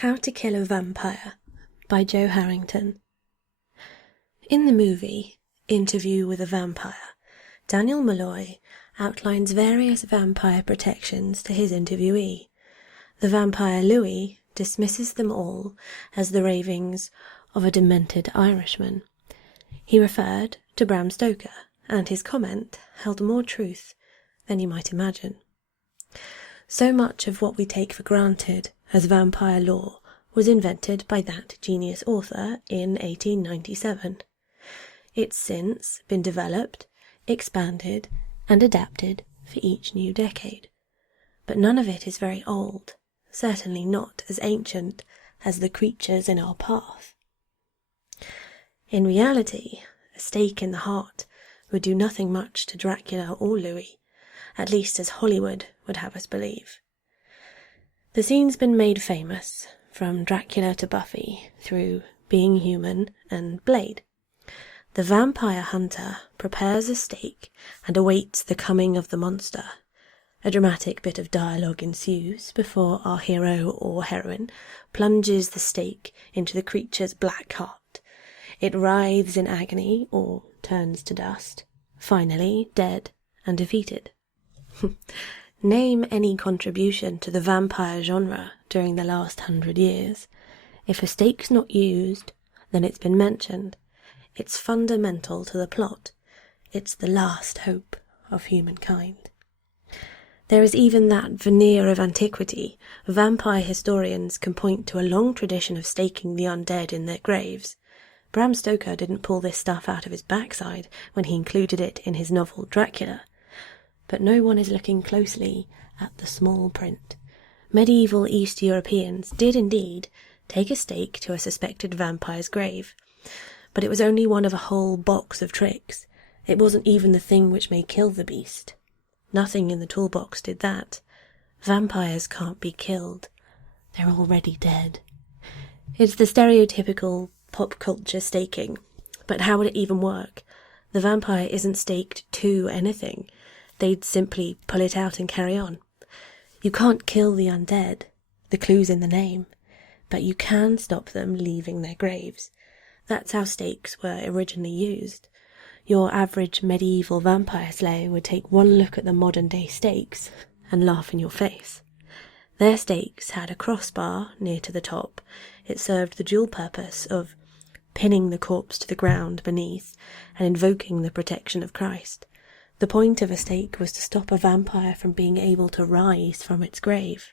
How to Kill a Vampire by Joe Harrington. In the movie Interview with a Vampire, Daniel Malloy outlines various vampire protections to his interviewee. The vampire Louis dismisses them all as the ravings of a demented Irishman. He referred to Bram Stoker, and his comment held more truth than you might imagine. So much of what we take for granted as vampire lore was invented by that genius author in 1897. It's since been developed, expanded, and adapted for each new decade. But none of it is very old, certainly not as ancient as the creatures in our path. In reality, a stake in the heart would do nothing much to Dracula or Louis, at least as Hollywood would have us believe. The scene's been made famous, from Dracula to Buffy, through Being Human and Blade. The vampire hunter prepares a stake and awaits the coming of the monster. A dramatic bit of dialogue ensues before our hero or heroine plunges the stake into the creature's black heart. It writhes in agony or turns to dust, finally dead and defeated. Name any contribution to the vampire genre during the last 100 years. If a stake's not used, then it's been mentioned. It's fundamental to the plot. It's the last hope of humankind. There is even that veneer of antiquity. Vampire historians can point to a long tradition of staking the undead in their graves. Bram Stoker didn't pull this stuff out of his backside when he included it in his novel Dracula. But no one is looking closely at the small print. Medieval East Europeans did indeed take a stake to a suspected vampire's grave, but it was only one of a whole box of tricks. It wasn't even the thing which may kill the beast. Nothing in the toolbox did that. Vampires can't be killed. They're already dead. It's the stereotypical pop culture staking, but how would it even work? The vampire isn't staked to anything. They'd simply pull it out and carry on. You can't kill the undead, the clue's in the name, but you can stop them leaving their graves. That's how stakes were originally used. Your average medieval vampire slayer would take one look at the modern-day stakes and laugh in your face. Their stakes had a crossbar near to the top. It served the dual purpose of pinning the corpse to the ground beneath and invoking the protection of Christ. The point of a stake was to stop a vampire from being able to rise from its grave.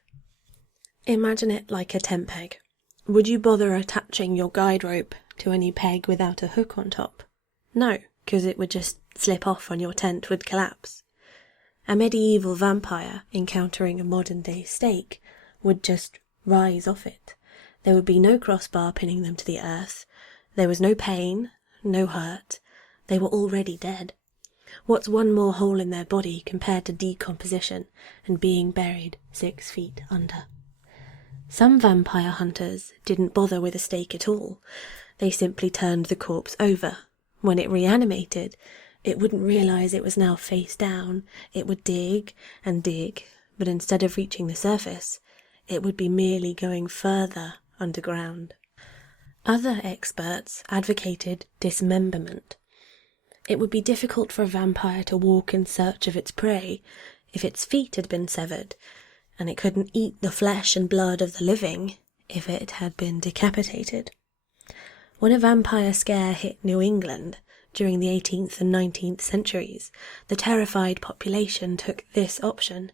Imagine it like a tent peg. Would you bother attaching your guide rope to any peg without a hook on top? No, because it would just slip off and your tent would collapse. A medieval vampire encountering a modern-day stake would just rise off it. There would be no crossbar pinning them to the earth. There was no pain, no hurt. They were already dead. What's one more hole in their body compared to decomposition and being buried 6 feet under? Some vampire hunters didn't bother with a stake at all. They simply turned the corpse over. When it reanimated, it wouldn't realise it was now face down. It would dig and dig, but instead of reaching the surface, it would be merely going further underground. Other experts advocated dismemberment. It would be difficult for a vampire to walk in search of its prey if its feet had been severed, and it couldn't eat the flesh and blood of the living if it had been decapitated. When a vampire scare hit New England during the 18th and 19th centuries, the terrified population took this option.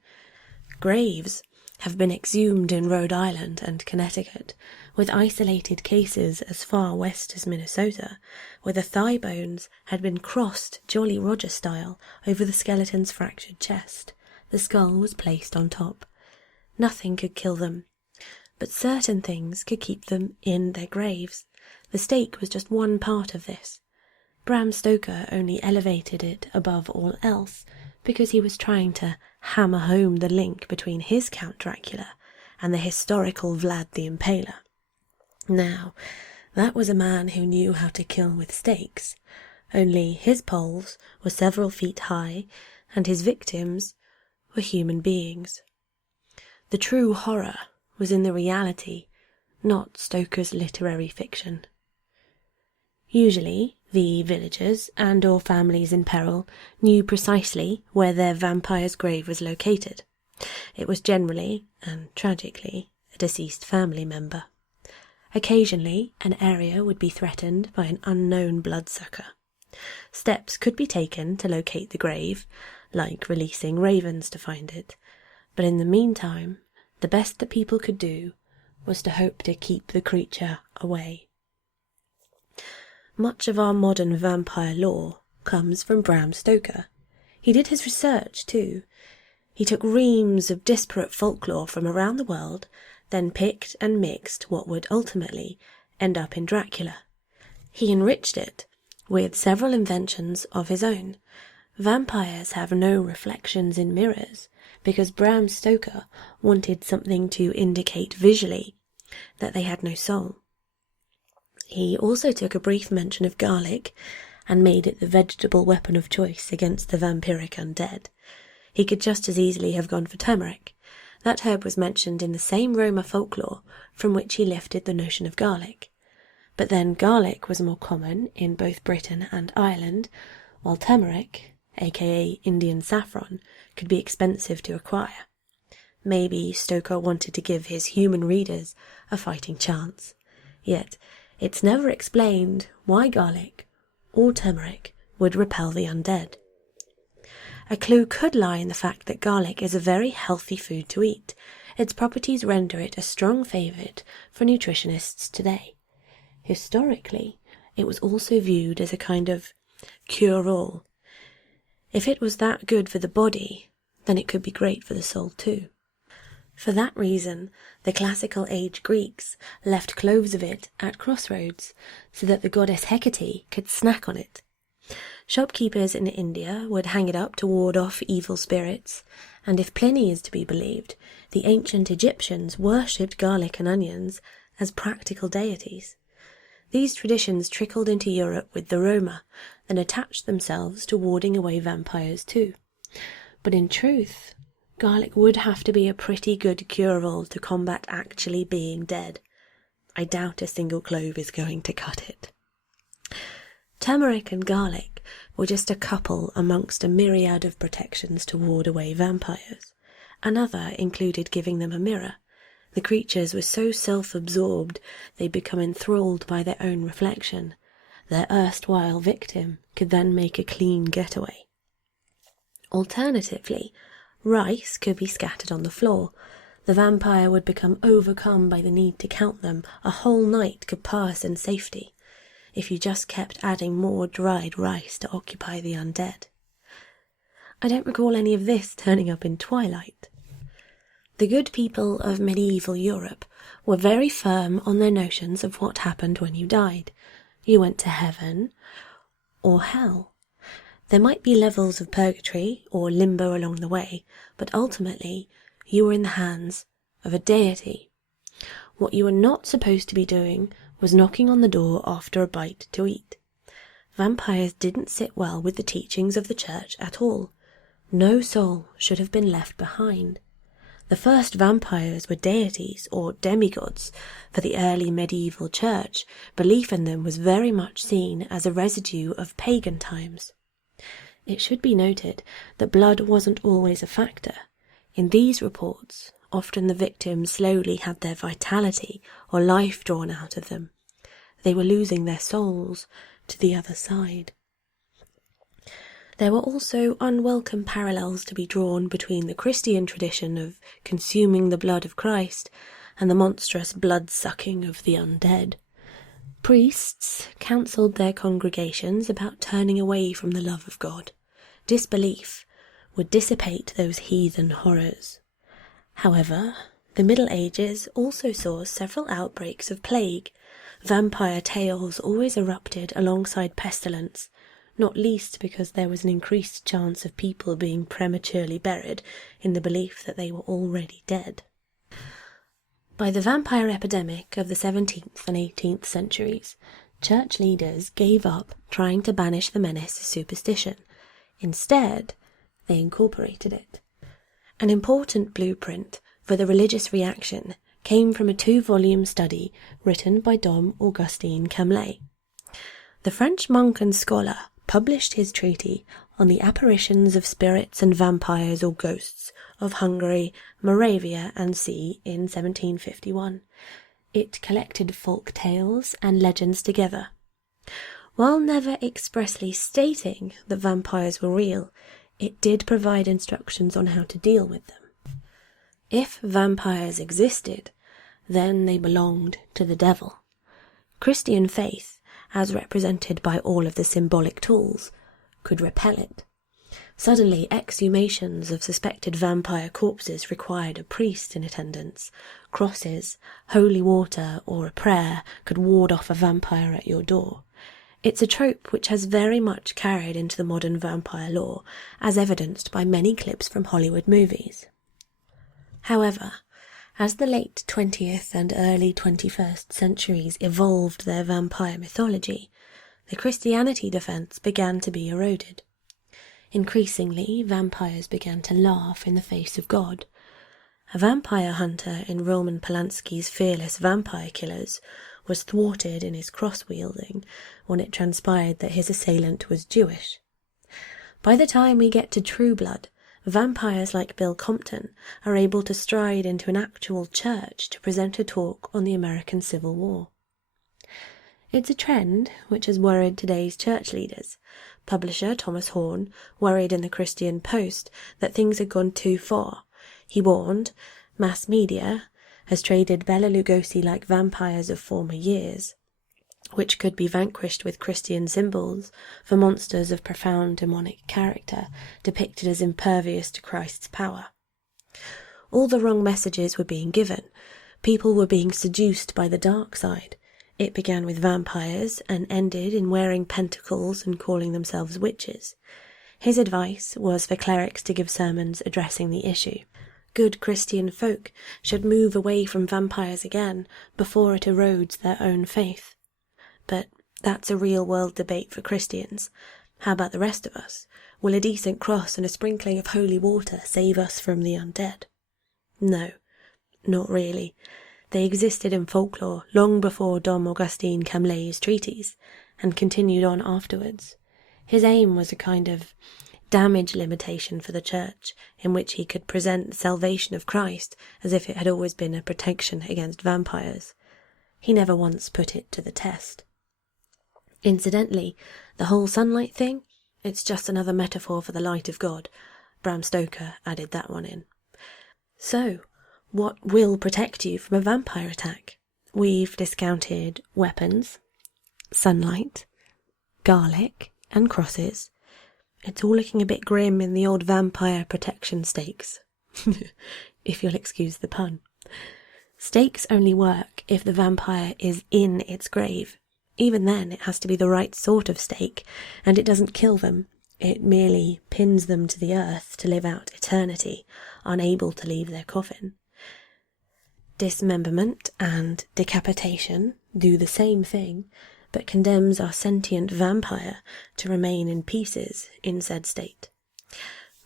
Graves have been exhumed in Rhode Island and Connecticut, with isolated cases as far west as Minnesota, where the thigh bones had been crossed Jolly Roger style over the skeleton's fractured chest. The skull was placed on top. Nothing could kill them, but certain things could keep them in their graves. The stake was just one part of this. Bram Stoker only elevated it above all else because he was trying to hammer home the link between his Count Dracula and the historical Vlad the Impaler. Now, that was a man who knew how to kill with stakes, only his poles were several feet high and his victims were human beings. The true horror was in the reality not Stoker's literary fiction. Usually, the villagers and or families in peril knew precisely where their vampire's grave was located. It was generally, and tragically, a deceased family member. Occasionally, an area would be threatened by an unknown bloodsucker. Steps could be taken to locate the grave, like releasing ravens to find it, but in the meantime, the best that people could do was to hope to keep the creature away. Much of our modern vampire lore comes from Bram Stoker. He did his research too. He took reams of disparate folklore from around the world, then picked and mixed what would ultimately end up in Dracula. He enriched it with several inventions of his own. Vampires have no reflections in mirrors because Bram Stoker wanted something to indicate visually that they had no soul. He also took a brief mention of garlic and made it the vegetable weapon of choice against the vampiric undead. He could just as easily have gone for turmeric. That herb was mentioned in the same Roma folklore from which he lifted the notion of garlic. But then garlic was more common in both Britain and Ireland, while turmeric, aka Indian saffron, could be expensive to acquire. Maybe Stoker wanted to give his human readers a fighting chance. Yet, it's never explained why garlic or turmeric would repel the undead. A clue could lie in the fact that garlic is a very healthy food to eat. Its properties render it a strong favourite for nutritionists today. Historically, it was also viewed as a kind of cure-all. If it was that good for the body, then it could be great for the soul too. For that reason, the classical age Greeks left cloves of it at crossroads so that the goddess Hecate could snack on it. Shopkeepers in India would hang it up to ward off evil spirits, and if Pliny is to be believed, the ancient Egyptians worshipped garlic and onions as practical deities. These traditions trickled into Europe with the Roma and attached themselves to warding away vampires too. But in truth, garlic would have to be a pretty good cure-all to combat actually being dead. I doubt a single clove is going to cut it. Turmeric and garlic were just a couple amongst a myriad of protections to ward away vampires. Another included giving them a mirror. The creatures were so self-absorbed they'd become enthralled by their own reflection. Their erstwhile victim could then make a clean getaway. Alternatively, rice could be scattered on the floor. The vampire would become overcome by the need to count them. A whole night could pass in safety if you just kept adding more dried rice to occupy the undead. I don't recall any of this turning up in Twilight. The good people of medieval Europe were very firm on their notions of what happened when you died. You went to heaven or hell. There might be levels of purgatory or limbo along the way, but ultimately you were in the hands of a deity. What you were not supposed to be doing was knocking on the door after a bite to eat. Vampires didn't sit well with the teachings of the church at all. No soul should have been left behind. The first vampires were deities or demigods. For the early medieval church, belief in them was very much seen as a residue of pagan times. It should be noted that blood wasn't always a factor. In these reports, often the victims slowly had their vitality or life drawn out of them. They were losing their souls to the other side. There were also unwelcome parallels to be drawn between the Christian tradition of consuming the blood of Christ and the monstrous blood-sucking of the undead. Priests counselled their congregations about turning away from the love of God. Disbelief would dissipate those heathen horrors. However, the Middle Ages also saw several outbreaks of plague. Vampire tales always erupted alongside pestilence, not least because there was an increased chance of people being prematurely buried in the belief that they were already dead. By the vampire epidemic of the 17th and 18th centuries, church leaders gave up trying to banish the menace of superstition. Instead, they incorporated it. An important blueprint for the religious reaction came from a 2-volume study written by Dom Augustin Camlet. The French monk and scholar published his treatise on the apparitions of spirits and vampires or ghosts of Hungary, Moravia and sea in 1751. It collected folk tales and legends together. While never expressly stating that vampires were real, it did provide instructions on how to deal with them. If vampires existed, then they belonged to the devil. Christian faith, as represented by all of the symbolic tools, could repel it. Suddenly, exhumations of suspected vampire corpses required a priest in attendance. Crosses, holy water, or a prayer could ward off a vampire at your door. It's a trope which has very much carried into the modern vampire lore, as evidenced by many clips from Hollywood movies. However, as the late 20th and early 21st centuries evolved their vampire mythology, the Christianity defence began to be eroded. Increasingly, vampires began to laugh in the face of God. A vampire hunter in Roman Polanski's Fearless Vampire Killers was thwarted in his cross-wielding when it transpired that his assailant was Jewish. By the time we get to True Blood, vampires like Bill Compton are able to stride into an actual church to present a talk on the American Civil War. It's a trend which has worried today's church leaders. Publisher Thomas Horn worried in the Christian Post that things had gone too far. He warned, mass media has traded Bela Lugosi-like vampires of former years, which could be vanquished with Christian symbols, for monsters of profound demonic character, depicted as impervious to Christ's power. All the wrong messages were being given. People were being seduced by the dark side. It began with vampires and ended in wearing pentacles and calling themselves witches. His advice was for clerics to give sermons addressing the issue. Good Christian folk should move away from vampires again before it erodes their own faith. But that's a real-world debate for Christians. How about the rest of us? Will a decent cross and a sprinkling of holy water save us from the undead? No, not really. They existed in folklore long before Dom Augustin Camlet's treatise, and continued on afterwards. His aim was a kind of damage limitation for the church, in which he could present the salvation of Christ as if it had always been a protection against vampires. He never once put it to the test. Incidentally, the whole sunlight thing, it's just another metaphor for the light of God. Bram Stoker added that one in. So, what will protect you from a vampire attack? We've discounted weapons, sunlight, garlic, and crosses. It's all looking a bit grim in the old vampire protection stakes, if you'll excuse the pun. Stakes only work if the vampire is in its grave. Even then, it has to be the right sort of stake, and it doesn't kill them. It merely pins them to the earth to live out eternity, unable to leave their coffin. Dismemberment and decapitation do the same thing, but condemns our sentient vampire to remain in pieces in said state.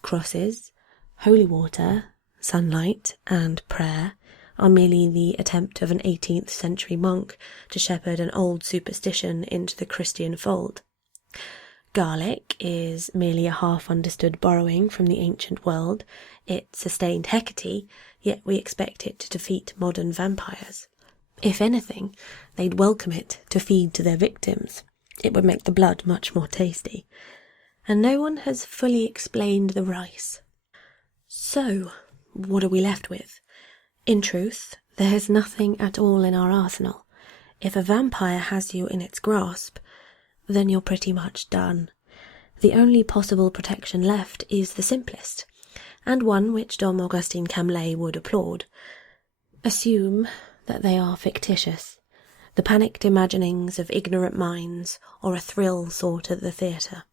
Crosses, holy water, sunlight, and prayer are merely the attempt of an 18th century monk to shepherd an old superstition into the Christian fold. Garlic is merely a half-understood borrowing from the ancient world. It sustained Hecate, yet we expect it to defeat modern vampires. If anything, they'd welcome it to feed to their victims. It would make the blood much more tasty. And no one has fully explained the rice. So, what are we left with? In truth, there's nothing at all in our arsenal. If a vampire has you in its grasp, then you're pretty much done. The only possible protection left is the simplest, and one which Dom Augustin Camlet would applaud. Assume that they are fictitious, the panicked imaginings of ignorant minds or a thrill sought at the theatre.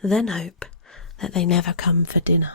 Then hope that they never come for dinner.